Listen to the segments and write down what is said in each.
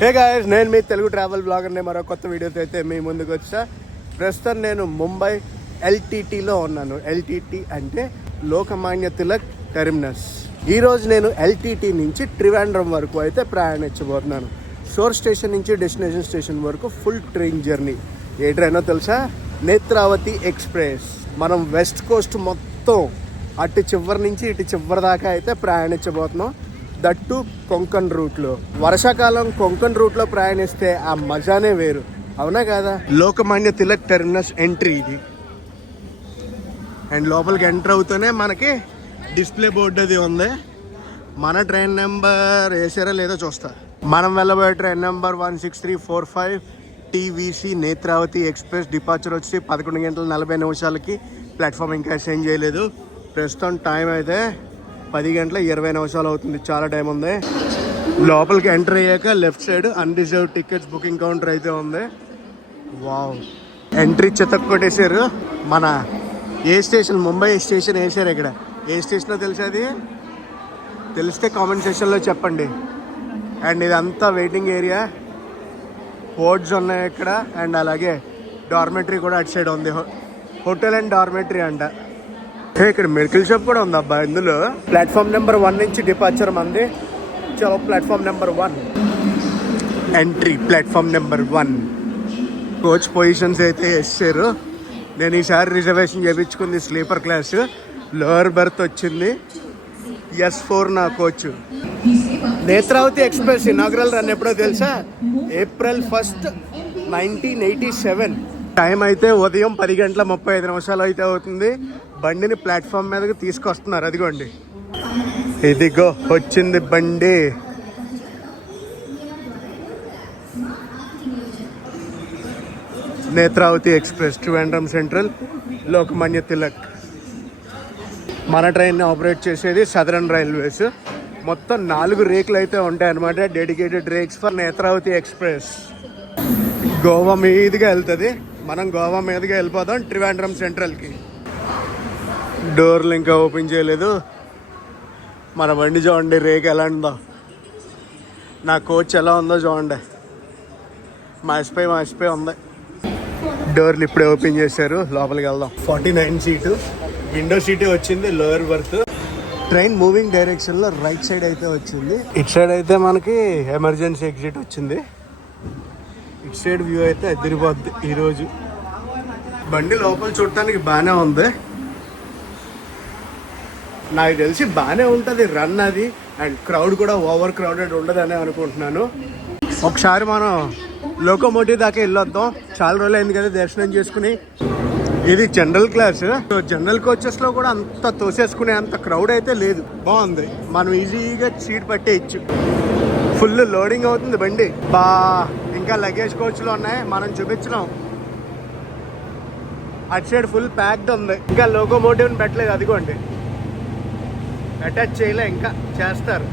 Hey guys, నేను మీ Telugu travel బ్లాగర్ని మరో కొత్త వీడియోతో అయితే మీ ముందుకు వచ్చా. ప్రస్తుతం నేను ముంబై ఎల్టీటీలో ఉన్నాను. ఎల్టీటీ అంటే లోకమాన్య తిలక్ టెర్మినస్. ఈరోజు నేను ఎల్టీటీ నుంచి త్రివేంద్రం వరకు అయితే ప్రయాణించబోతున్నాను. షోర్ స్టేషన్ నుంచి డెస్టినేషన్ స్టేషన్ వరకు ఫుల్ ట్రైన్ జర్నీ. ఏ ట్రైనో తెలుసా? నేత్రావతి ఎక్స్ప్రెస్. మనం వెస్ట్ కోస్ట్ మొత్తం అటు చివరి నుంచి ఇటు చివరి దాకా అయితే ప్రయాణించబోతున్నాం. దట్టు కొంకణ్ రూట్లో. వర్షాకాలం కొంకణ్ రూట్లో ప్రయాణిస్తే ఆ మజానే వేరు, అవునా కదా? లోకమాన్య తిలక్ టెర్మినస్ ఎంట్రీ ఇది. అండ్ లోపలికి ఎంటర్ అవుతూనే మనకి డిస్ప్లే బోర్డు అది ఉంది. మన ట్రైన్ నెంబర్ వేసారా లేదో చూస్తా. మనం వెళ్ళబోయే train number 16345 TVC Netravati express. Departure వచ్చి 11:40 ప్లాట్ఫామ్ ఇంకా చేంజ్ చేయలేదు. ప్రస్తుతం టైం అయితే 10:20 అవుతుంది. చాలా టైం ఉంది. లోపలికి ఎంటర్ అయ్యాక left side unreserved tickets booking counter అయితే ఉంది. వావ్, ఎంట్రీ చెత్త కొట్టేశారు. మన ఏ స్టేషన్, ముంబై స్టేషన్ వేసారు. ఇక్కడ ఏ స్టేషనో తెలుసా? అది తెలిస్తే కామెంట్ సెక్షన్లో చెప్పండి. అండ్ ఇదంతా వెయిటింగ్ ఏరియా. బోర్డ్స్ ఉన్నాయి ఇక్కడ. అండ్ అలాగే డార్మెటరీ కూడా అటు సైడ్ ఉంది. హోటల్ అండ్ డార్మెటరీ అంట. ఇక్కడ మెడికల్ షాప్ కూడా ఉంది అబ్బా ఇందులో. ప్లాట్ఫామ్ నెంబర్ 1 నుంచి డిపార్చర్ మంది. చలో platform number 1 entry. Platform number 1 coach positions అయితే వేసారు. నేను ఈసారి రిజర్వేషన్ చేయించుకుంది స్లీపర్ క్లాస్. లోవర్ బెర్త్ వచ్చింది. S4 నా coach. Netravati express inaugural run ఎప్పుడో తెలుసా? April 1, 1987. టైం అయితే ఉదయం 10:35 అయితే అవుతుంది. బండిని ప్లాట్ఫామ్ మీదకి తీసుకొస్తున్నారు. అదిగోండి, ఇదిగో వచ్చింది బండి. Netravati express, Trivandrum central, Lokmanya Tilak. మన ట్రైన్ని ఆపరేట్ చేసేది సదరన్ రైల్వేస్. మొత్తం 4 రేకులు అయితే ఉంటాయి అన్నమాట. Dedicated rakes for Netravati express. Goa మీదుగా వెళ్తుంది. మనం గోవా మీదుగా వెళ్ళిపోతాం త్రివేంద్రం సెంట్రల్కి. డోర్లు ఇంకా ఓపెన్ చేయలేదు. మన బండి చూడండి, రేక్ ఎలా ఉందో. నా కోచ్ ఎలా ఉందో చూడండి. మాసిపోయి ఉంది. డోర్లు ఇప్పుడే ఓపెన్ చేశారు. లోపలికి వెళ్దాం. 49 సీటు విండో సీటే వచ్చింది. Lower birth. ట్రైన్ మూవింగ్ డైరెక్షన్లో రైట్ సైడ్ అయితే వచ్చింది. ఇటు సైడ్ అయితే మనకి ఎమర్జెన్సీ ఎగ్జిట్ వచ్చింది. ఇటు సైడ్ వ్యూ అయితే అదిరిపోద్ది ఈరోజు. బండి లోపల చూడటానికి బాగానే ఉంది. నాకు తెలిసి బాగానే ఉంటుంది రన్ అది. అండ్ క్రౌడ్ కూడా ఓవర్ క్రౌడెడ్ ఉండదని అనుకుంటున్నాను. ఒకసారి మనం లోకోమోటివ్ దాకా వెళ్ళొద్దాం. చాలా రోజులు అయింది కదా దర్శనం చేసుకుని. ఇది జనరల్ క్లాస్. జనరల్ కోచెస్లో కూడా అంత తోసేసుకునే అంత క్రౌడ్ అయితే లేదు. బాగుంది. మనం ఈజీగా సీట్ పట్టేయచ్చు. ఫుల్ లోడింగ్ అవుతుంది బండి. ఇంకా లగేజ్ కోచ్లు ఉన్నాయి, మనం చూపించలేం. అటు సైడ్ ఫుల్ ప్యాక్డ్ ఉంది. ఇంకా లోకోమోటివ్ని పెట్టలేదు. అదిగోండి, అటాచ్ చేయలే, ఇంకా చేస్తారు.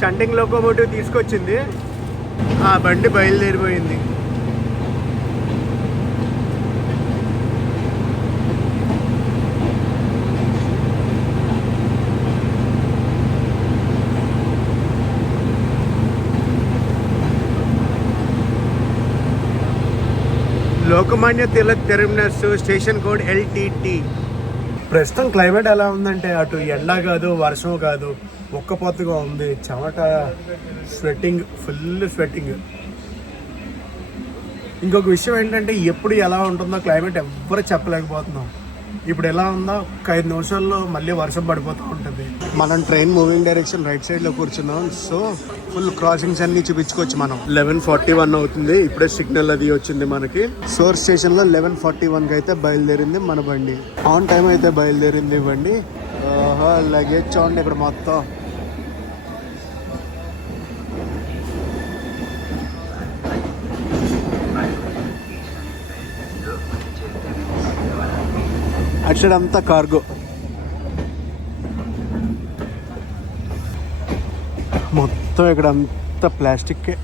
షంటింగ్ లోకోమోటివ్ తీసుకొచ్చింది. ఆ బండి బయలుదేరిపోయింది. Lokmanya Tilak terminus, station code LTT. ప్రస్తుతం క్లైమేట్ ఎలా ఉందంటే అటు ఎండ కాదు, వర్షం కాదు, ఒక్కపోతగా ఉంది. చెమట, స్వెట్టింగ్, ఫుల్ స్వెట్టింగ్. ఇంకొక విషయం ఏంటంటే ఎప్పుడు ఎలా ఉంటుందో క్లైమేట్ ఎవ్వరు చెప్పలేకపోతున్నాం. ఇప్పుడు ఎలా ఉందో ఒక 5 నిమిషాల్లో మళ్ళీ వర్షం పడిపోతూ ఉంటుంది. మనం ట్రైన్ మూవింగ్ డైరెక్షన్ రైట్ సైడ్లో కూర్చున్నాం. సో ఫుల్ క్రాసింగ్స్ అన్ని చూపించుకోవచ్చు మనం. 11:41 అవుతుంది. ఇప్పుడే సిగ్నల్ అది వచ్చింది మనకి. సోర్స్ స్టేషన్లో 11:41కి అయితే బయలుదేరింది మన బండి. ఆన్ టైం అయితే బయలుదేరింది బండి. లగేజ్ చూడండి ఇక్కడ మొత్తం. అటు సైడ్ అంతా కార్గో. మొత్తం ఇక్కడ అంతా ప్లాస్టిక్కే,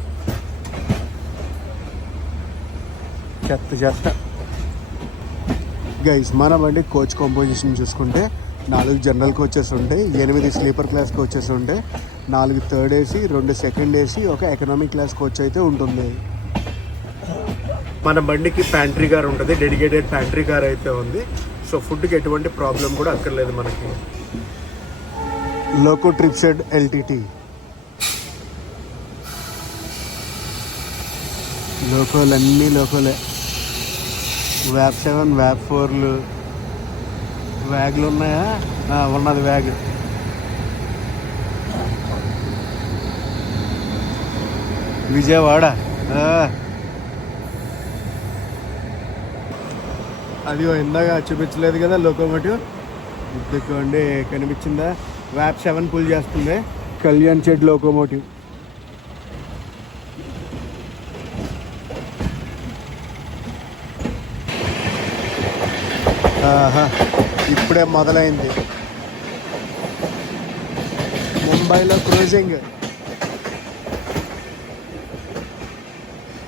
చెత్త. గైస్, మన బండి కోచ్ కాంపోజిషన్ చూసుకుంటే 4 జనరల్ కోచెస్ ఉంటాయి, 8 స్లీపర్ క్లాస్ కోచెస్ ఉంటాయి, 4 థర్డ్ ఏసీ, 2 సెకండ్ ఏసీ, ఒక ఎకనామిక్ క్లాస్ కోచ్ అయితే ఉంటుంది. మన బండికి ప్యాంట్రీ కార్ ఉంటుంది, డెడికేటెడ్ ప్యాంట్రీ కార్ అయితే ఉంది. సో ఫుడ్కి ఎటువంటి ప్రాబ్లం కూడా అక్కర్లేదు మనకి. లోకో ట్రిప్ షెడ్ ఎల్టీటీ, లోకోలన్నీ లోకోలే. వ్యాప్ 7, వ్యాప్ 4లు, వ్యాగ్లు ఉన్నాయా? ఉన్నది వ్యాగ్. విజయవాడ, అది ఇందాక చూపించలేదు కదా లోకోమోటివ్, గుర్తుకోండి. కనిపించిందా? వ్యాప్ 7 పుల్ చేస్తుంది. Kalyan shed locomotive. ఇప్పుడే మొదలైంది ముంబైలో క్రూజింగ్.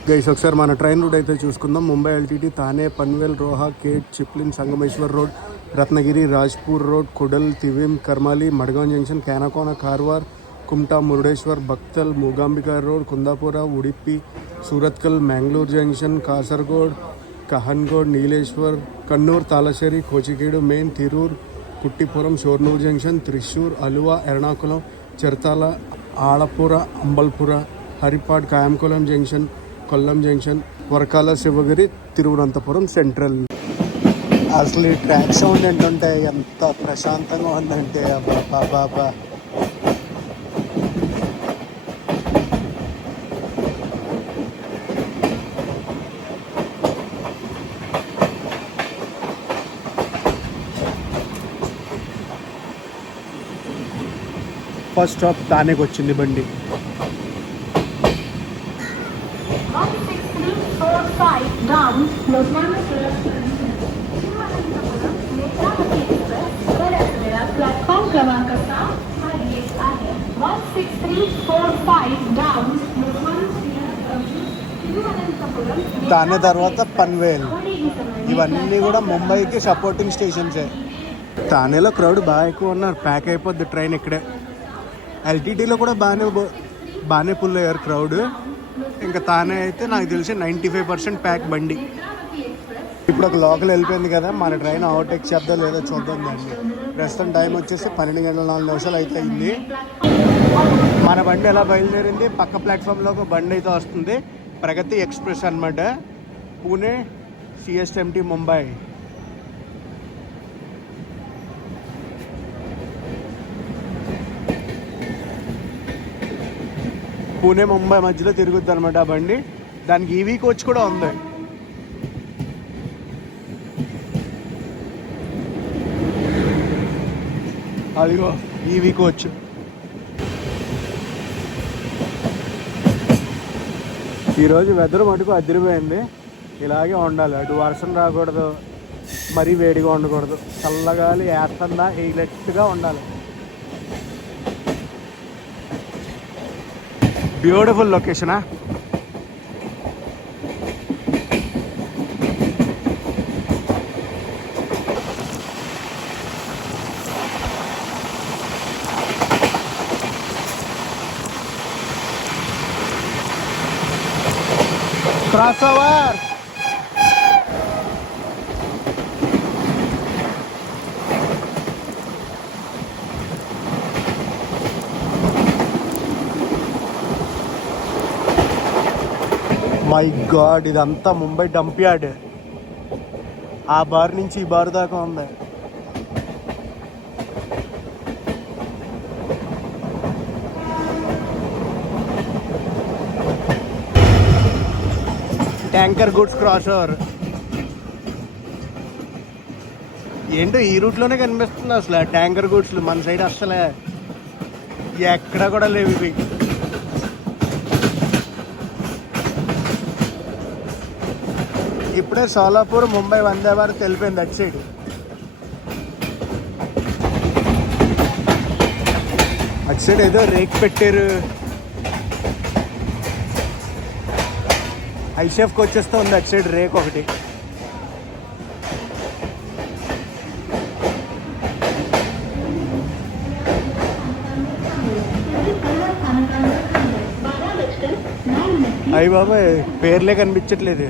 గైస్ ఒకసారి మన ట్రైన్ రూట్ అయితే చూసుకుందాం. Mumbai LTT, Thane, Panvel, Roha, Khed, Chiplun, Sangameshwar road, Ratnagiri, Rajapur road, Kudal, Thivim, Karmali, Madgaon junction, Canacona, Karwar, Kumta, Murudeshwar, Bhatkal, Mookambika road, Kundapura, Udupi, Surathkal, Mangalore junction, Kasaragod, Kanhangad, Nileshwar, Kannur, Thalassery, Kozhikode main, Tirur, Kuttippuram, Shoranur junction, Thrissur, Aluva, Ernakulam, Cherthala, Alappuzha, Ambalappuzha, Haripad, Kayamkulam junction, Kollam junction, Varkala, Sivagiri, Thiruvananthapuram central. అసలు ఈ ట్రాక్ సౌండ్ ఏంటంటే ఎంత ప్రశాంతంగా ఉందంటే బాబా. ఫస్ట్ స్టాప్ తానేకి వచ్చింది బండి. తానే తర్వాత పన్వేల్, ఇవన్నీ కూడా ముంబైకి సపోర్టింగ్ స్టేషన్సే. తానేలో క్రౌడ్ బాగా ఎక్కువ ఉన్నారు, ప్యాక్ అయిపోద్ది ట్రైన్ ఇక్కడే. ఎల్టీటీలో కూడా బాగానే పుల్ అయ్యారు క్రౌడ్. ఇంకా తానే అయితే నాకు తెలిసి 95% ప్యాక్ బండి. ఇప్పుడు ఒక లోకల్ వెళ్ళిపోయింది కదా, మన ట్రైన్ ఓవర్టేక్ చేద్దా లేదో చూద్దాం దాన్ని. ప్రస్తుతం టైం వచ్చేసి 12:04 అయితే అయింది. మన బండి ఎలా బయలుదేరింది, పక్క ప్లాట్ఫామ్లో ఒక బండి అయితే వస్తుంది, ప్రగతి ఎక్స్ప్రెస్ అనమాట, పూణే సిఎస్ఎంటీ ముంబై. పూణే ముంబై మధ్యలో తిరుగుద్ది అనమాట ఆ బండి. దానికి ఈవీ కోచ్ కూడా ఉంది. అదిగో ఈవీ కోచ్. ఈరోజు వెదర్ మటుకు అదిరిపోయింది. ఇలాగే ఉండాలి, అటు వర్షం రాకూడదు, మరీ వేడిగా ఉండకూడదు, చల్లగాలి వేస్తుందా వేయలెట్టుగా ఉండాలి. బ్యూటిఫుల్ లొకేషనా. Cross over. మై గాడ్, ఇదంతా ముంబై డంప్ యార్డ్. ఆ బార్ నుంచి ఈ బార్ దాకా ఉంది. Tanker goods cross over. ఏంటో ఈ రూట్లోనే కనిపిస్తుంది అసలు ట్యాంకర్ గుడ్స్లు. మన సైడ్ అసలే ఎక్కడ కూడా లేవు ఇవి. ఇప్పుడే సోలాపూర్ ముంబై వందే భారత్ వెళ్ళిపోయింది అటు సైడ్. అటు సైడ్ ఏదో రేక్ పెట్టారు. ఐషెఫ్కి వచ్చేస్తూ ఉంది అటు సైడ్ రేక్ ఒకటి. అయ్యి బాబాయ్ పేర్లే కనిపించట్లేదు.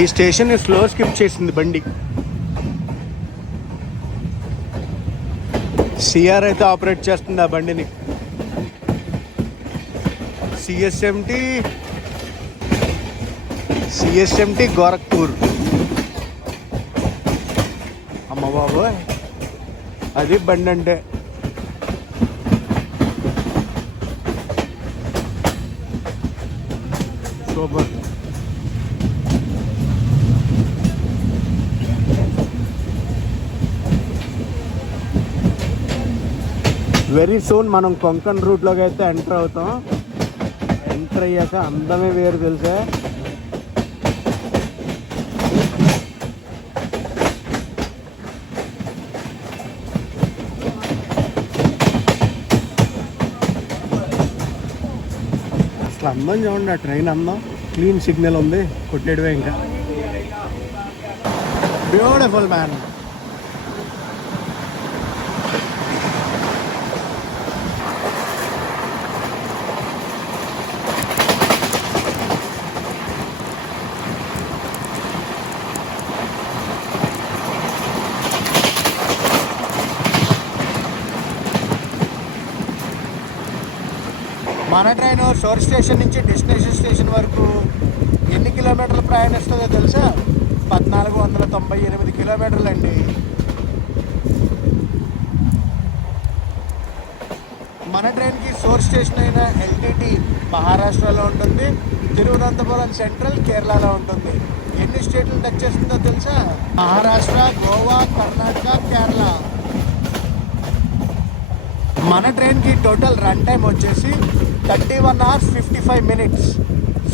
ఈ స్టేషన్ స్లో స్కిప్ చేసింది బండి. సిఆర్ అయితే ఆపరేట్ చేస్తుంది ఆ బండిని. సిఎస్ఎంటి గోరఖ్పూర్. అమ్మ బాబోయ్ అది బండి అంటే. సూపర్. వెరీ సూన్ మనం కొంకన్ రూట్లోకి అయితే ఎంటర్ అవుతాం. ఎంటర్ అయ్యాక అందమే వేరు తెలుసా. అసలు అందం చూడండి, ఆ ట్రైన్ అందం. క్లీన్ సిగ్నల్ ఉంది, కొట్టేడువే ఇంకా. Beautiful man. మన ట్రైన్ సోర్ స్టేషన్ నుంచి డెస్టినేషన్ స్టేషన్ వరకు ఎన్ని కిలోమీటర్లు ప్రయాణిస్తుందో తెలుసా? 1498 కిలోమీటర్లు అండి. మన ట్రైన్కి సోర్ స్టేషన్ అయిన ఎల్టీటీ మహారాష్ట్రలో ఉంటుంది, తిరువనంతపురం సెంట్రల్ కేరళలో ఉంటుంది. ఎన్ని స్టేట్లు టచ్ చేస్తుందో తెలుసా? మహారాష్ట్ర, గోవా, కర్ణాటక, కేరళ. మన ట్రైన్కి టోటల్ రన్ టైం వచ్చేసి 31 hours 55 minutes.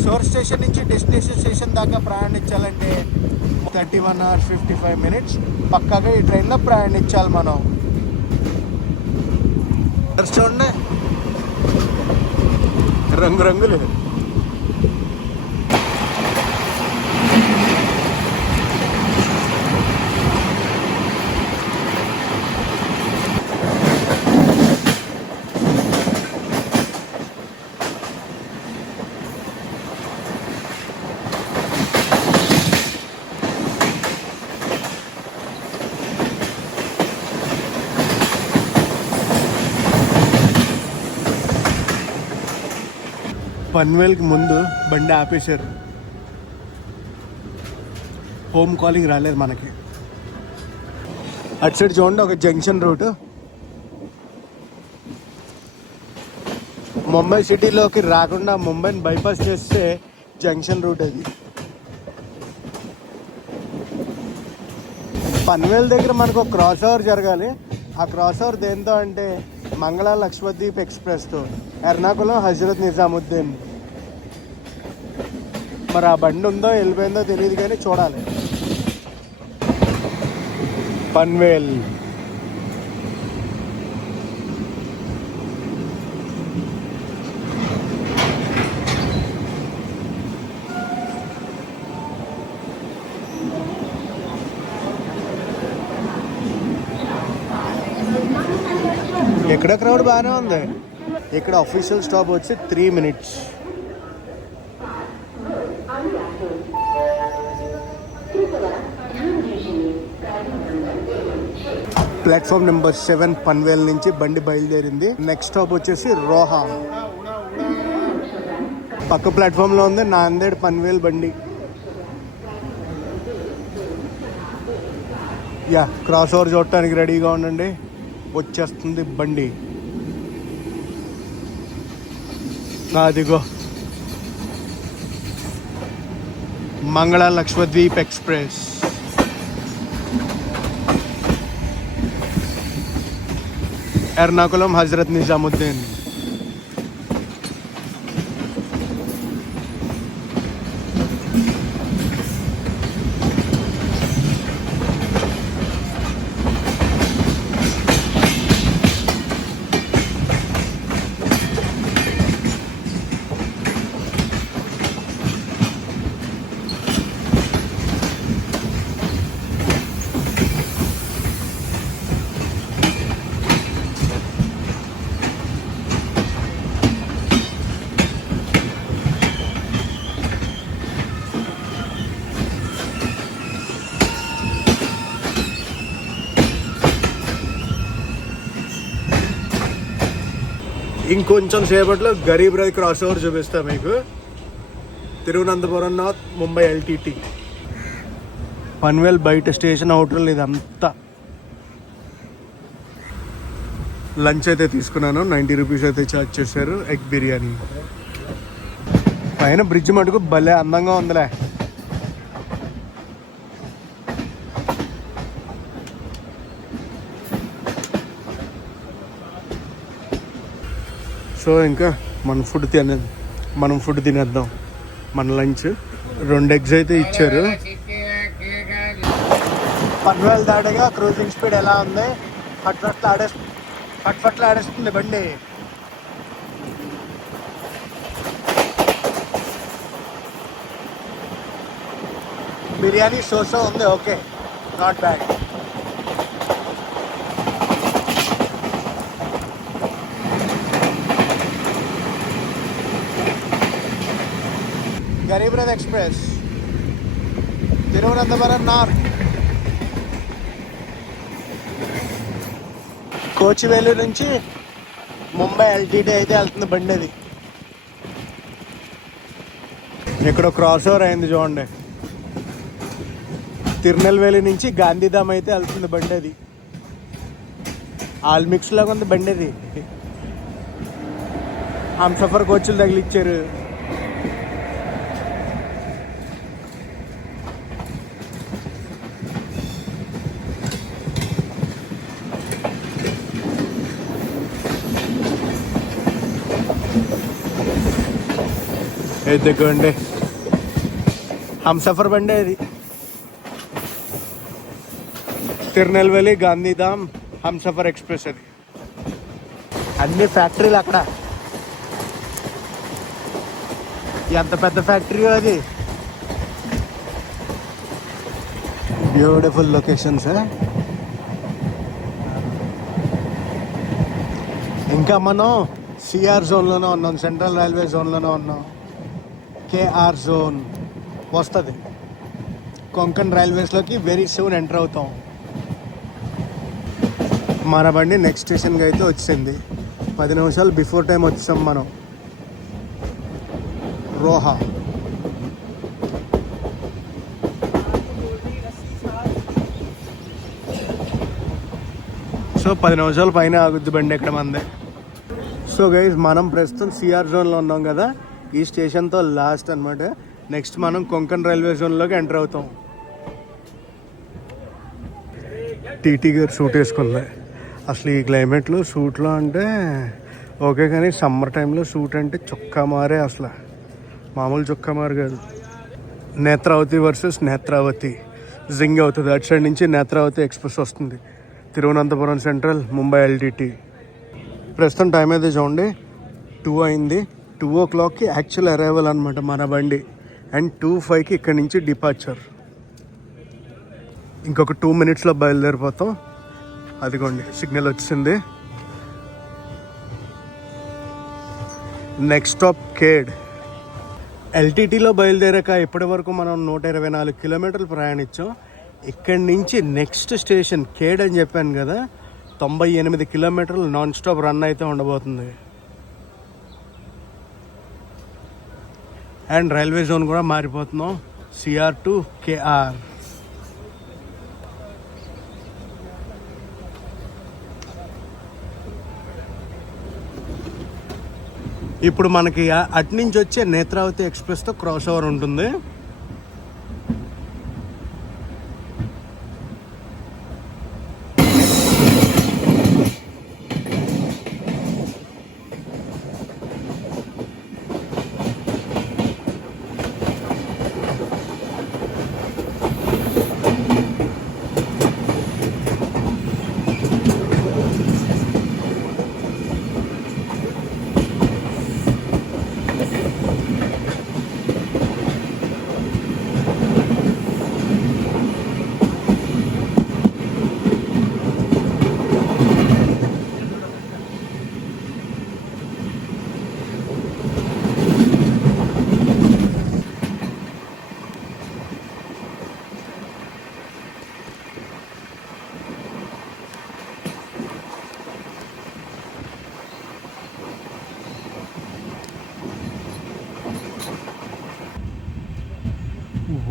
సోర్ స్టేషన్ నుంచి డెస్టినేషన్ స్టేషన్ దాకా ప్రయాణించాలంటే 31 hours 55 minutes పక్కాగా ఈ ట్రైన్లో ప్రయాణించాలి మనం. చూడండి రంగురంగులు. పన్వేల్కి ముందు బండి ఆపేశారు. హోమ్ కాలింగ్ రాలేదు మనకి. అటు సైడ్ చూడండి ఒక జంక్షన్ రూట్. ముంబై సిటీలోకి రాకుండా ముంబైని బైపాస్ చేస్తే జంక్షన్ రూట్ అది. పన్వేల్ దగ్గర మనకు ఒక క్రాస్ ఓవర్ జరగాలి. ఆ క్రాస్ ఓవర్ దేంతో అంటే మంగళ లక్షద్వీప్ ఎక్స్ప్రెస్తో, ఎర్నాకుళం హజరత్ నిజాముద్దీన్. మరి ఆ బండి ఉందో వెళ్ళిపోయిందో తెలియదు కానీ చూడాలి. పన్వేల్ ఎక్కడ క్రౌడ్ బాగానే ఉంది. ఇక్కడ అఫీషియల్ స్టాప్ వచ్చి 3 minutes. ప్లాట్ఫామ్ నెంబర్ 7 పన్వేల్ నుంచి బండి బయలుదేరింది. నెక్స్ట్ స్టాప్ వచ్చేసి రోహా. పక్క ప్లాట్ఫామ్లో ఉంది నాందేడ్ పన్వేల్ బండి. యా క్రాస్ ఓవర్ చూడటానికి రెడీగా ఉండండి, వచ్చేస్తుంది బండి. అదిగో మంగళ లక్షద్వీప్ ఎక్స్ప్రెస్. ఎర్నాకుళం హజరత్ నిజాముద్దీన్. ఇంకొంచెం సేపట్లో గరీబ్ రథ్ క్రాస్ ఓవర్ చూపిస్తా మీకు. Thiruvananthapuram north Mumbai LTT. పన్వేల్ బయట స్టేషన్ అవుటర్ ఇదంతా. లంచ్ అయితే తీసుకున్నాను, 90 రూపీస్ అయితే ఛార్జ్ చేశారు. ఎగ్ బిర్యానీ. పైన బ్రిడ్జ్ మటుకు భలే అందంగా ఉందిలే. సో ఇంకా మనం ఫుడ్ తినేద్దాం. మన లంచ్ 2 ఎగ్స్ అయితే ఇచ్చారు. పన్వేల్ దాటగా క్రూజింగ్ స్పీడ్ ఎలా ఉంది? ఫట్ ఆడేస్తుంది బండి. బిర్యానీ సోసో ఉంది, okay, not bad. Garib Rath express, Thiruvananthapuram north. Kochuveli నుంచి ముంబై ఎల్టీటీ అయితే వెళ్తుంది బండి. అది ఇక్కడ క్రాస్ ఓవర్ అయింది చూడండి. తిరునెల్వేలి నుంచి గాంధీధామ్ అయితే వెళ్తుంది బండి. అది ఆల్ మిక్స్ లాగా ఉంది బండి. అది హంసఫర్ కోచ్లు తగిలిచ్చారు. దగ్గండి హంసఫర్ బండి. అది తిరునెల్వేలి గాంధీధామ్ హంసఫర్ ఎక్స్ప్రెస్. అది అన్ని ఫ్యాక్టరీలు అక్కడ. ఎంత పెద్ద ఫ్యాక్టరీ అది. Beautiful locations. ఇంకా మనం సిఆర్ జోన్లోనే ఉన్నాం, సెంట్రల్ రైల్వే జోన్లోనే ఉన్నాం. కేఆర్ జోన్ వస్తుంది. కొంకణ్ రైల్వేస్లోకి వెరీ సూన్ ఎంటర్ అవుతాం. మన బండి నెక్స్ట్ స్టేషన్కి అయితే వచ్చింది. 10 నిమిషాలు బిఫోర్ టైం వచ్చాం మనం. రోహా. సో 10 నిమిషాల పైన ఆగుద్ది బండి ఎక్కడ మంది. సో గైజ్ మనం ప్రస్తుతం సిఆర్ జోన్లో ఉన్నాం కదా. ఈ స్టేషన్తో లాస్ట్ అనమాట. నెక్స్ట్ మనం కొంకణ్ రైల్వే జోన్లోకి ఎంటర్ అవుతాం. టీటీ గారు సూట్ వేసుకుంది. అసలు ఈ క్లైమేట్లో సూట్లో అంటే ఓకే, కానీ సమ్మర్ టైంలో సూట్ అంటే చొక్కా మారే. అసలు మామూలు చొక్కా మారు కాదు. నేత్రావతి వర్సెస్ నేత్రావతి జింగ్ అవుతుంది. అటు సైడ్ నుంచి నేత్రావతి ఎక్స్ప్రెస్ వస్తుంది. Thiruvananthapuram central Mumbai LTT. ప్రస్తుతం టైం అయితే చూడండి 2 అయింది. 2 o'clockకి యాక్చువల్ అరైవల్ అనమాట మన బండి. అండ్ 2:05కి ఇక్కడి నుంచి డిపార్చర్. ఇంకొక 2 minutesలో బయలుదేరిపోతాం. అదిగోండి సిగ్నల్ వచ్చింది. Next stop కేడ్. ఎల్టీటీలో బయలుదేరాక ఇప్పటి వరకు మనం 124 కిలోమీటర్లు ప్రయాణించాం. ఇక్కడి నుంచి నెక్స్ట్ స్టేషన్ కేడ్ అని చెప్పాను కదా, 98 కిలోమీటర్లు నాన్ స్టాప్ రన్ అయితే ఉండబోతుంది. అండ్ రైల్వే జోన్ కూడా మారిపోతున్నాం. CR to KR. ఇప్పుడు మనకి అటు నుంచి వచ్చే నేత్రావతి ఎక్స్ప్రెస్తో క్రాస్ ఓవర్ ఉంటుంది.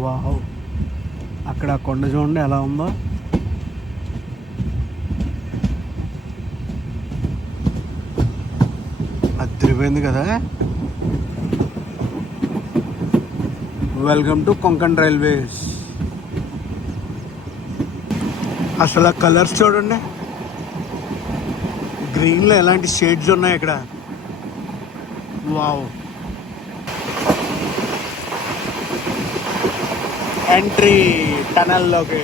వావ్, అక్కడ ఆ కొండ చూడండి ఎలా ఉందో. అదిరిపోయింది కదా. Welcome to Konkan railways. అసలు ఆ కలర్స్ చూడండి, గ్రీన్లో ఎలాంటి షేడ్స్ ఉన్నాయి ఇక్కడ. వావ్. ఎంట్రీ టనల్లోకి.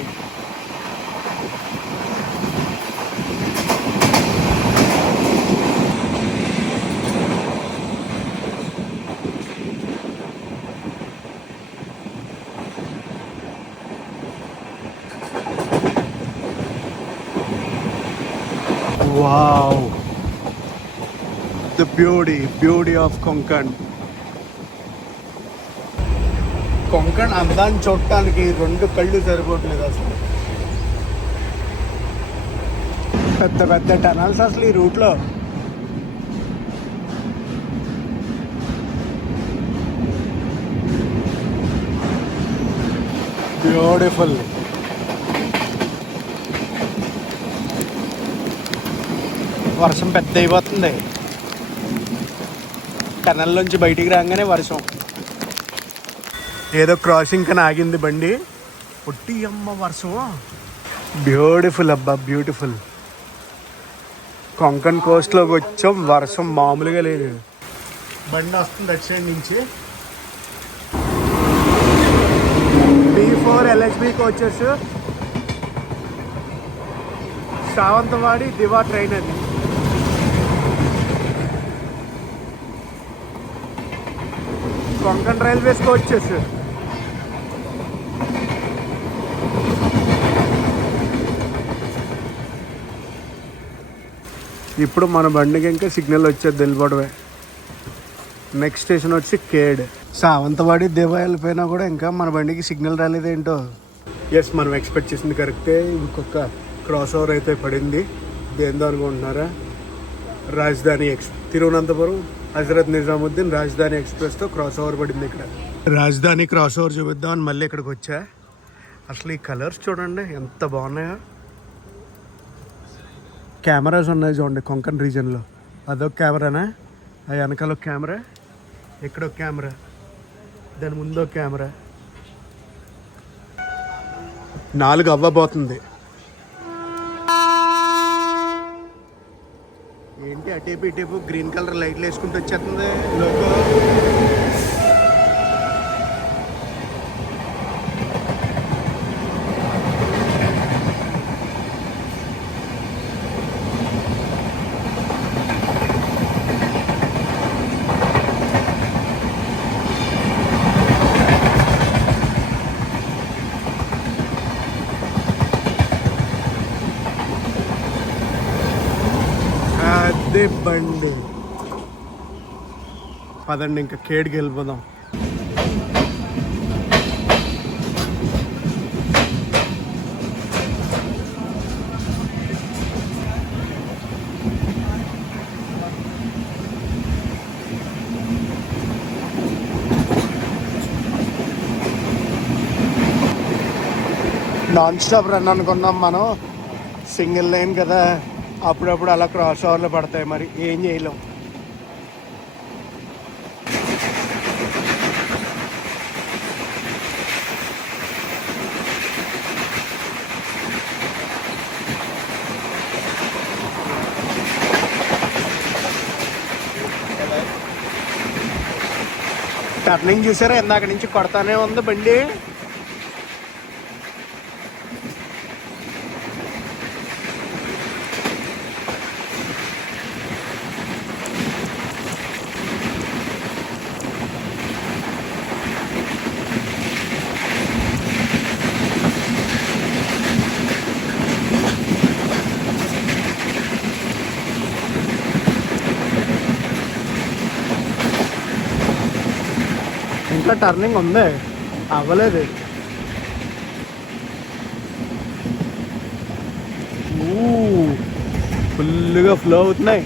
Wow, the beauty of Konkan. Konkan అందాన్ని చూడటానికి 2 కళ్ళు సరిపోవట్లేదు అసలు. పెద్ద పెద్ద టనల్స్ అసలు ఈ రూట్లో. బ్యూటిఫుల్. వర్షం పెద్ద అయిపోతుంది. టనల్లోంచి బయటికి రాగానే వర్షం. ఏదో క్రాసింగ్ కన్నా ఆగింది బండి. పొట్టి అమ్మ వర్షం. బ్యూటిఫుల్ అబ్బా, బ్యూటిఫుల్. కొంకణ్ కోస్ట్లోకి వచ్చాం, వర్షం మామూలుగా లేదు. బండి వస్తుంది అటు సైడ్ నుంచి. B4 LHB కోచెస్, సావంతవాడి దివా ట్రైన్ అది. Konkan railways coaches. ఇప్పుడు మన బండికి ఇంకా సిగ్నల్ వచ్చేది వెళ్ళిపోవడమే. నెక్స్ట్ స్టేషన్ వచ్చి కేడ్. సావంతవాడి దివా వెళ్ళిపోయినా కూడా ఇంకా మన బండికి సిగ్నల్ రాలేదేంటో. ఎస్, మనం ఎక్స్పెక్ట్ చేసింది కరెక్టే. ఇంకొక క్రాస్ ఓవర్ అయితే పడింది. దేందో అనుకుంటున్నారా? రాజధాని తిరువనంతపురం హజరత్ నిజాముద్దీన్ రాజధాని ఎక్స్ప్రెస్తో క్రాస్ ఓవర్ పడింది ఇక్కడ. రాజధాని క్రాస్ ఓవర్ చూపిద్దామని మళ్ళీ ఇక్కడికి వచ్చా. అసలు ఈ కలర్స్ చూడండి ఎంత బాగున్నాయో. కెమెరాస్ ఉన్నాయి చూడండి కొంకణ్ రీజన్లో. అదొక కెమెరానా, ఆ వెనకాల ఒక కెమెరా, ఇక్కడొక కెమెరా, దాని ముందు ఒక కెమెరా. 4 అవ్వబోతుంది. ఏంటి అటేపు ఇటేపు గ్రీన్ కలర్ లైట్లు వేసుకుంటూ వచ్చేస్తుంది లోకో. అదే బండి. పదండి ఇంకా కేడ్కి వెళ్ళిపోదాం. నాన్ స్టాప్ రన్ అనుకున్నాం మనం, సింగిల్ లైన్ కదా, అప్పుడప్పుడు అలా క్రాస్ ఓవర్లు పడతాయి, మరి ఏం చేయలేం. టర్నింగ్ చూసారా, ఇందాక నుంచి కొడతానే ఉంది బండి. ఇంకా టర్నింగ్ ఉంది, అవ్వలేదు. ఫుల్గా ఫ్లో అవుతున్నాయి.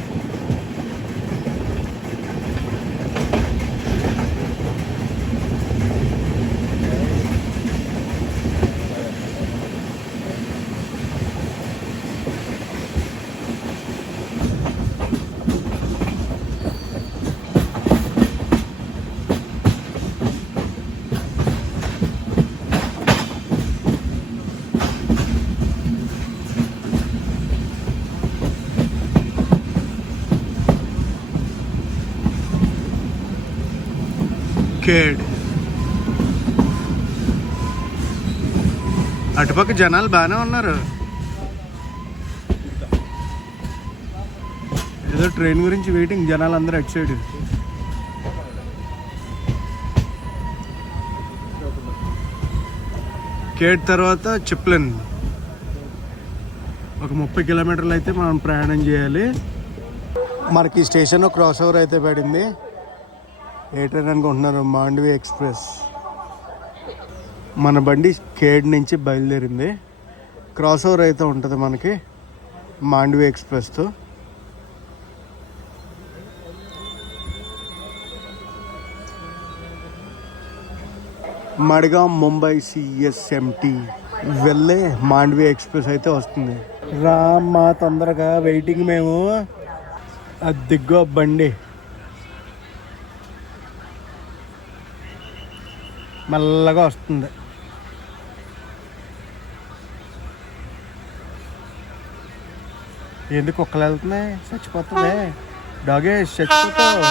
కేడ్. అటుపక్క జనాలు బాగానే ఉన్నారు. ఏదో ట్రైన్ గురించి వెయిటింగ్ జనాలు అందరూ అటు సైడ్. కేడ్ తర్వాత చిప్లిన్. ఒక 30 కిలోమీటర్లు అయితే మనం ప్రయాణం చేయాలి. మనకి స్టేషన్లో క్రాస్ ఓవర్ అయితే పడింది. ఏ ట్రైన్ అనుకుంటున్నారు? మాండవి ఎక్స్ప్రెస్. మన బండి కేడ్ నుంచి బయలుదేరింది. క్రాస్ ఓవర్ అయితే ఉంటుంది మనకి మాండవి ఎక్స్ప్రెస్తో. మడ్గాం ముంబై CSMT వెళ్ళే మాండవి ఎక్స్ప్రెస్ అయితే వస్తుంది. రామ్మా తొందరగా, వెయిటింగ్ మేము. అది దిగ్గో బండి మెల్లగా వస్తుంది. ఎందుకు కుక్కలు వెళ్తున్నాయి? చచ్చిపోతుంది డాగేష్, చచ్చిపోతావు.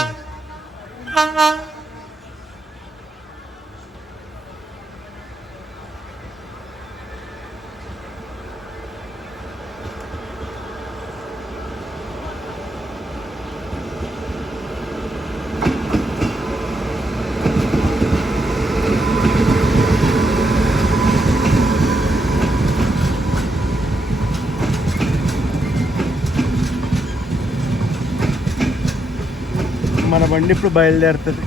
మన బండి ఇప్పుడు బయలుదేరుతుంది.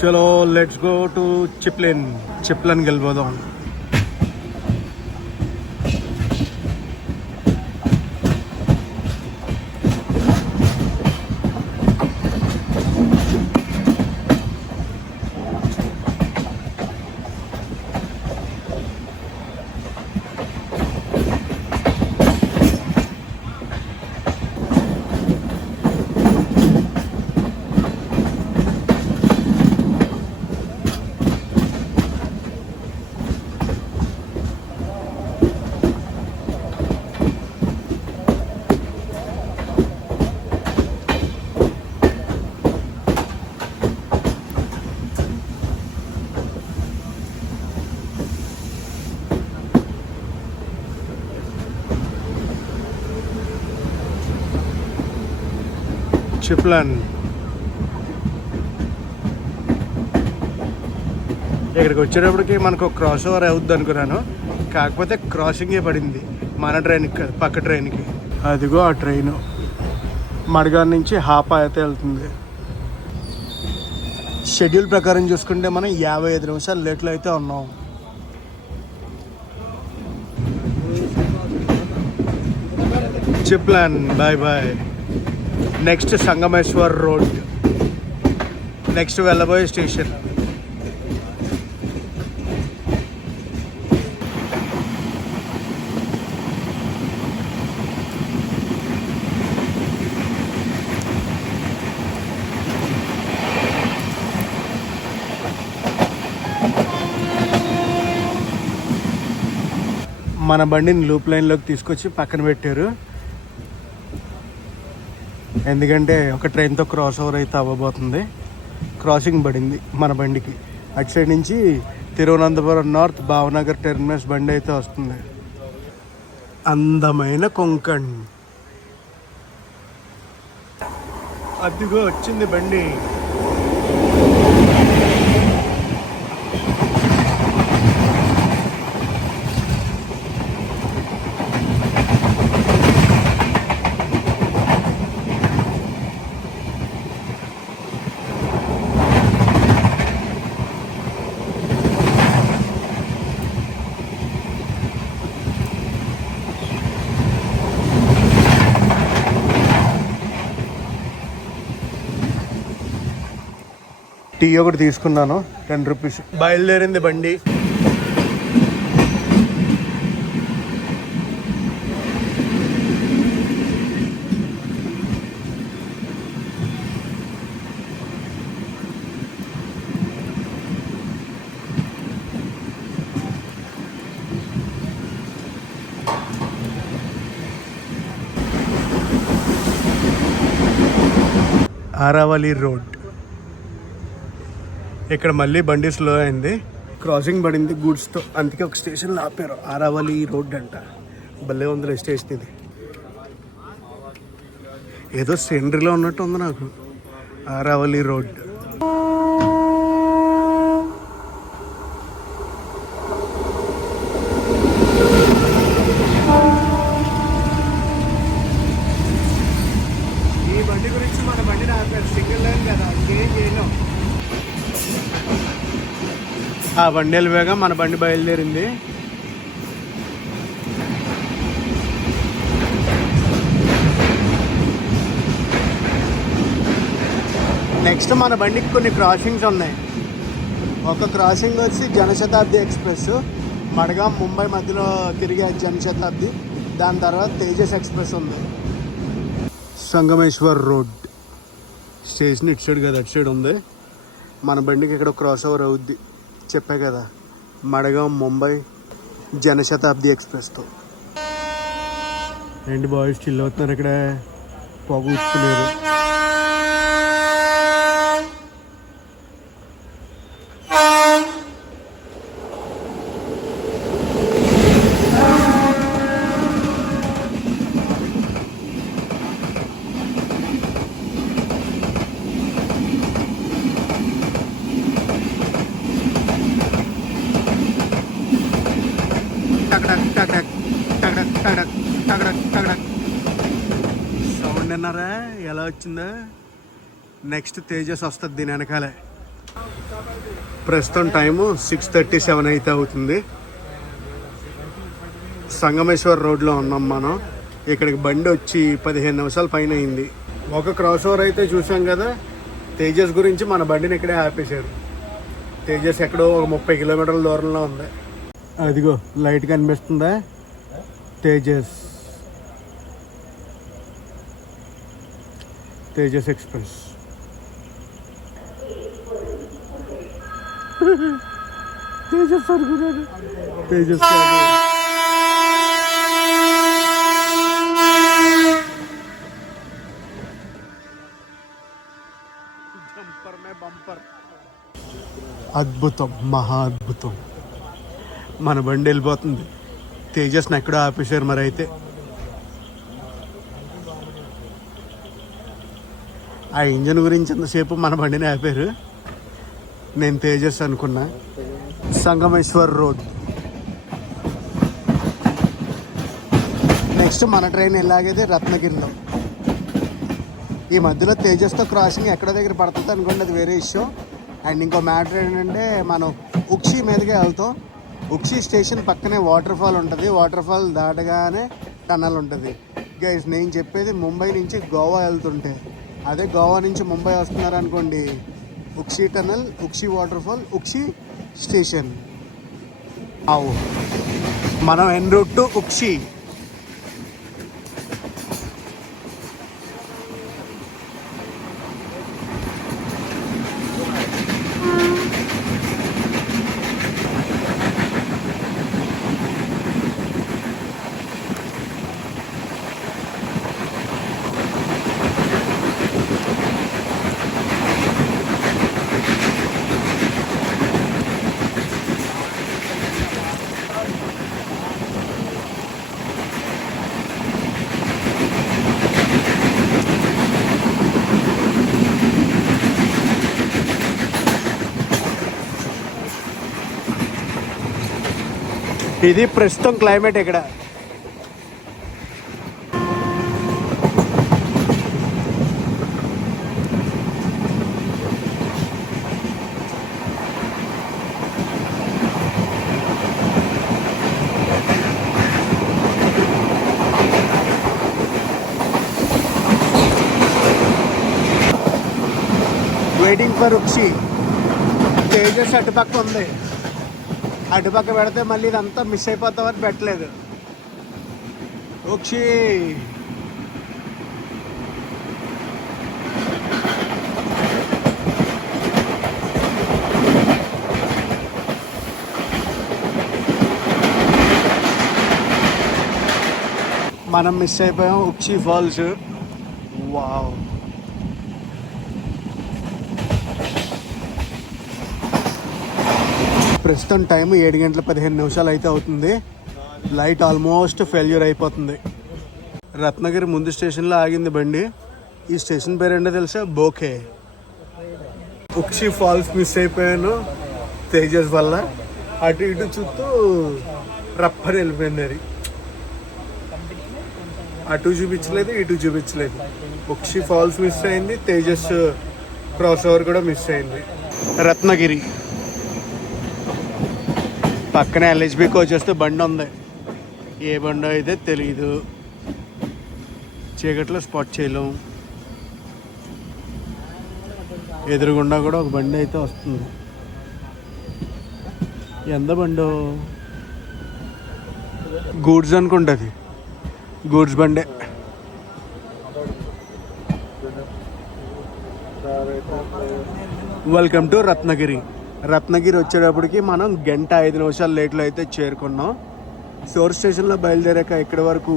చలో లెట్స్ గో టు చిప్లిన్కి వెళ్ళిపోదాం. చిప్లిన్ ఇక్కడికి వచ్చేటప్పటికి మనకు క్రాస్ ఓవర్ అవుద్ది అనుకున్నాను. కాకపోతే క్రాసింగే పడింది మన ట్రైన్కి, పక్క ట్రైన్కి. అదిగో ఆ ట్రైన్ మడ్గాన్ నుంచి హాపా అయితే వెళ్తుంది. షెడ్యూల్ ప్రకారం చూసుకుంటే మనం 55 నిమిషాలు లేట్లో అయితే ఉన్నాం. Chiplun bye bye. Next Sangameshwar road, next వెళ్ళబోయే స్టేషన్. మన బండిని లూప్ లైన్లోకి తీసుకొచ్చి పక్కన పెట్టారు. ఎందుకంటే ఒక ట్రైన్తో క్రాస్ ఓవర్ అయితే అవ్వబోతుంది. క్రాసింగ్ పడింది మన బండికి. అటు సైడ్ నుంచి తిరువనంతపురం నార్త్ భావనగర్ టెర్మినస్ బండి అయితే వస్తుంది. అందమైన కొంకణ్. అదిగో వచ్చింది బండి. టీ ఒకటి తీసుకున్నాను, 10 రూపీస్. బయలుదేరింది బండి. ఆరావళి రోడ్. ఇక్కడ మళ్ళీ బండి స్లో అయింది, క్రాసింగ్ పడింది గూడ్స్తో, అందుకే ఒక స్టేషన్లో ఆపారు. ఆరావళి రోడ్ అంట. భలే ఉందిలే స్టేషన్ ఇది. ఏదో సెండ్రీలో ఉన్నట్టు ఉంది నాకు. ఆరావళి రోడ్. ఈ బండి గురించి మన బండి ఆపారు, సింగిల్ లైన్ కదా, ఇంకేం చేయలేం. ఆ బండి వెళ్ళిపోయాక మన బండి బయలుదేరింది. నెక్స్ట్ మన బండికి కొన్ని క్రాసింగ్స్ ఉన్నాయి. ఒక క్రాసింగ్ వచ్చి జనశతాబ్ది ఎక్స్ప్రెస్, మడగాం ముంబై మధ్యలో తిరిగే జనశతాబ్ది. దాని తర్వాత తేజస్ ఎక్స్ప్రెస్ ఉంది. సంగమేశ్వర్ రోడ్ స్టేషన్ ఇటు సైడ్ కదా, అటు సైడ్ ఉంది. మన బండికి ఇక్కడ క్రాస్ ఓవర్ అవుద్ది, చెప్పా కదా, మడగాం ముంబై జనశతాబ్ది ఎక్స్ప్రెస్తో. ఏంటి బాయ్స్ చిల్ అవుతున్నారు ఇక్కడ, పొగ ఊస్తున్నారు. సౌండ్ విన్నారా ఎలా వచ్చిందో? నెక్స్ట్ తేజస్ వస్తుంది దీని వెనకాలే. ప్రస్తుతం టైము 6:37 అయితే అవుతుంది. సంగమేశ్వర్ రోడ్లో ఉన్నాం మనం. ఇక్కడికి బండి వచ్చి 15 నిమిషాల పైన అయింది. ఒక క్రాస్ ఓవర్ అయితే చూసాం కదా. తేజస్ గురించి మన బండిని ఇక్కడే ఆపేశారు. తేజస్ ఎక్కడో ఒక 30 కిలోమీటర్ల దూరంలో ఉంది. అదిగో లైట్ కనిపిస్తుందా, తేజస్ ఎక్స్ప్రెస్. తేజస్ అనుకున్నాను, తేజస్ కాదు. జంపర్ మే బంపర్. అద్భుతం, మహా అద్భుతం. మన బండి వెళ్ళిపోతుంది. తేజస్ని ఎక్కడో ఆపేశారు మరి. అయితే ఆ ఇంజన్ గురించి ఎంతసేపు మన బండిని ఆపారు. నేను తేజస్ అనుకున్నా. సంగమేశ్వర్ రోడ్. నెక్స్ట్ మన ట్రైన్ ఎలాగైతే రత్నగిరిలో. ఈ మధ్యలో తేజస్తో క్రాసింగ్ ఎక్కడ దగ్గర పడుతుంది అనుకోండి, అది వేరే ఇష్యూ. అండ్ ఇంకో మ్యాటర్ ఏంటంటే, మనం ఉక్షి మీదకే వెళ్తాం. ఉక్షి స్టేషన్ పక్కనే వాటర్ ఫాల్ ఉంటుంది. వాటర్ ఫాల్ దాటగానే టనల్ ఉంటుంది. గైస్ నేను చెప్పేది ముంబై నుంచి గోవా వెళ్తుంటే. అదే గోవా నుంచి ముంబై వస్తున్నారు అనుకోండి, ఉక్షి టనల్, ఉక్షి వాటర్ ఫాల్, ఉక్షి స్టేషన్. అవు మనం ఎన్ రూట్ టు ఉక్షి. ఇది ప్రస్తుతం క్లైమేట్ ఇక్కడ. Waiting for ఉక్షి. తేజస్ అటుపక్క ఉంది. అటుపక్క పెడితే మళ్ళీ ఇదంతా మిస్ అయిపోతామని పెట్టలేదు. ఉక్షి మనం మిస్ అయిపోయాం. ఉక్షి ఫాల్స్. వావ్, ప్రస్తుతం టైం 7:15 అయితే అవుతుంది. లైట్ ఆల్మోస్ట్ ఫెయిల్యూర్ అయిపోతుంది. రత్నగిరి ముందు స్టేషన్లో ఆగింది బండి. ఈ స్టేషన్ పేరు ఏంటో తెలుసా? బోకే. ఉక్షి ఫాల్స్ మిస్ అయిపోయాను తేజస్ వల్ల. అటు ఇటు చుట్టూ రప్పర్ వెళ్ళిపోయింది. అది అటు చూపించలేదు, ఇటు చూపించలేదు. ఉక్షి ఫాల్స్ మిస్ అయింది, తేజస్ క్రాస్ ఓవర్ కూడా మిస్ అయింది. రత్నగిరి పక్కనే ఎల్హెచ్బి కోచ్ వస్తే బండి ఉంది. ఏ బండి అయితే తెలీదు, చీకట్లో స్పాట్ చేయలేం. ఎదురుగుండా కూడా ఒక బండి అయితే వస్తుంది. ఎంత బండో? గూడ్స్ అనుకుంటుంది, గూడ్స్ బండే. Welcome to Ratnagiri. రత్నగిరి వచ్చేటప్పటికి మనం 1:05 లేట్లో అయితే చేరుకున్నాం. సోర్స్ స్టేషన్లో బయలుదేరాక ఇక్కడి వరకు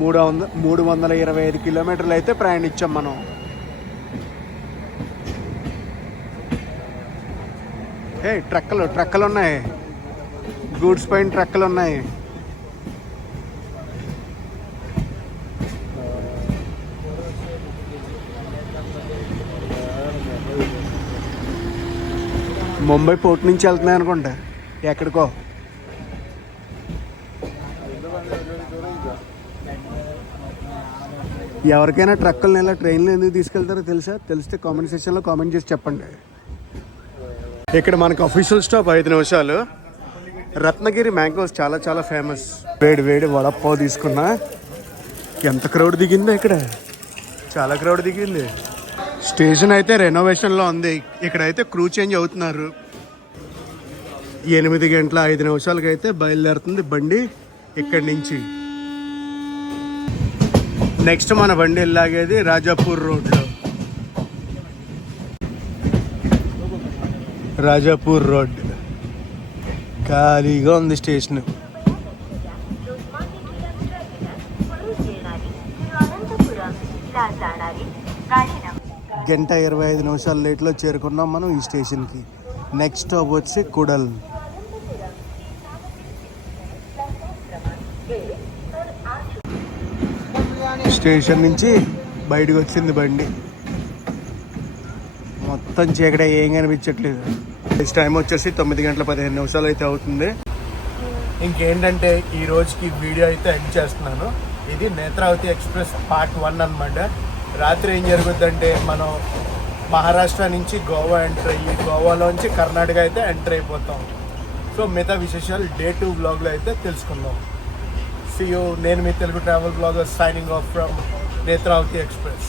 325 కిలోమీటర్లు అయితే ప్రయాణించాం మనం. ట్రక్కలు ఉన్నాయి, గూడ్స్ పైన ట్రక్కలు ఉన్నాయి. ముంబై పోర్ట్ నుంచి వెళ్తున్నాయి అనుకుంటా ఎక్కడికో. ఎవరికైనా ట్రక్కులను ఇలా ట్రైన్లో ఎందుకు తీసుకెళ్తారో తెలుసా? తెలిస్తే కామెంట్ సెక్షన్లో కామెంట్ చేసి చెప్పండి. ఇక్కడ మనకు అఫీషియల్ స్టాప్ 5 నిమిషాలు. రత్నగిరి మ్యాంగోస్ చాలా చాలా ఫేమస్. వేడి వడపావ్ తీసుకున్నా. ఎంత క్రౌడ్ దిగిందో ఇక్కడ, చాలా క్రౌడ్ దిగింది. స్టేషన్ అయితే రెనోవేషన్లో ఉంది. ఇక్కడైతే క్రూ చేంజ్ అవుతున్నారు. 8:05 అయితే బయలుదేరుతుంది బండి ఇక్కడి నుంచి. నెక్స్ట్ మన బండి వెళ్ళాగేది రాజాపూర్ రోడ్లో. రాజాపూర్ రోడ్ ఖాళీగా ఉంది స్టేషన్. గంట 25 లేట్లో చేరుకున్నాం మనం ఈ స్టేషన్కి. నెక్స్ట్ స్టాప్ వచ్చి కుడల్. స్టేషన్ నుంచి బయటకు వచ్చింది బండి. మొత్తం చీకటి, ఏం కనిపించట్లేదు. టైం వచ్చేసి 9:15 అయితే అవుతుంది. ఇంకేంటంటే ఈ రోజుకి వీడియో అయితే ఎండ్ చేస్తున్నాను. ఇది నేత్రావతి ఎక్స్ప్రెస్ పార్ట్ 1 అన్నమాట. రాత్రి ఏం జరుగుద్దంటే మనం మహారాష్ట్ర నుంచి గోవా ఎంటర్ అయ్యి గోవాలోంచి కర్ణాటక అయితే ఎంటర్ అయిపోతాం. సో మిగతా విశేషాలు డే 2 బ్లాగ్లో అయితే తెలుసుకుందాం. See you. నేను మీ Telugu travel blogger signing off from Netravati express.